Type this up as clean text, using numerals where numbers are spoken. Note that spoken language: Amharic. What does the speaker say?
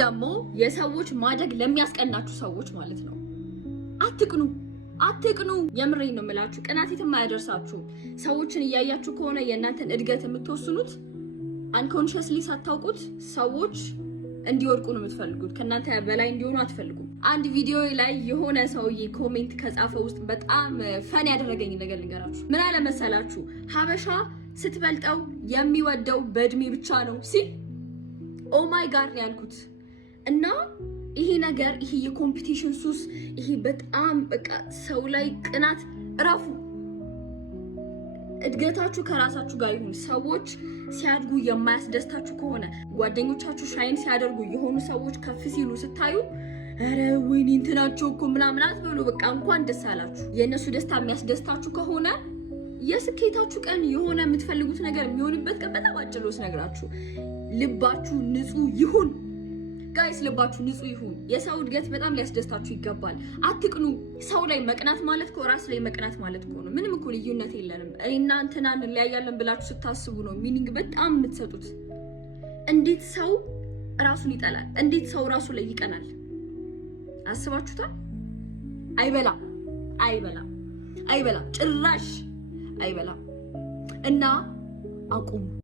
ደግሞ የሰዎች ማደግ ለሚያስቀናችሁ ሰዎች ማለት ነው አትቅኑ። የምሬን ነው የምላችሁ። ቅናት የትም አያደርሳችሁም። ሰዎችን እያያችሁ ከሆነ የእናንተን እድገት የምትወስኑት አንኮንሽስሊ ሳታውቁት ሰዎች እንዲወድቁ ነው የምትፈልጉት። ከእናንተ በላይ እንዲሆኑ አትፈልጉም። አንድ ቪዲዮ ላይ የሆነ ሰውዬ ኮሜንት ከጻፈ ውስጥ በጣም ፈን ያደረገኝ ነገር ልንገራችሁ። ምን አለ መሰላችሁ? ሀበሻ ስትበልጠው የሚወደው በእድሜ ብቻ ነው ሲል ኦ ማይ ጋድ ነው ያልኩት። እና ይሄ ነገር ይሄ የኮምፒቲሽን ሱስ ይሄ በጣም በቃ ሰው ላይ ቅናት እረፉ። እድገታችሁ ከራሳችሁ ጋር ይሁን። ሰዎች ሲያድጉ የማያስደስታችሁ ከሆነ ጓደኞቻችሁ ሻይን ሲያደርጉ የሆኑ ሰዎች ከፍ ሲሉ ስታዩ አረ ወይኔ እንትናቸው እኮ ምናምን አትበሉ። በቃ እንኳን ደስ አላችሁ። የእነሱ ደስታ የሚያስደስታችሁ ከሆነ የስኬታችሁ ቀን የሆነ የምትፈልጉት ነገር የሚሆንበት ቀን በጣም አጭር ነው ስነግራችሁ። ልባችሁ ንጹህ ይሁን ጋይስ፣ ልባችሁ ንጹህ ይሁን። የሰው እድገት በጣም ሊያስደስታችሁ ይገባል። አትቅኑ። ሰው ላይ መቅናት ማለት እኮ ራስ ላይ መቅናት ማለት እኮ ነው። ምንም እኮ ልዩነት የለንም። እኔና እንትና እንለያያለን ብላችሁ ስታስቡ ነው ሚኒንግ በጣም የምትሰጡት። እንዴት ሰው ራሱን ይጠላል? እንዴት ሰው ራሱ ላይ ይቀናል? አስባችሁታል? አይበላም፣ ጭራሽ አይበላም። እና አቁሙ።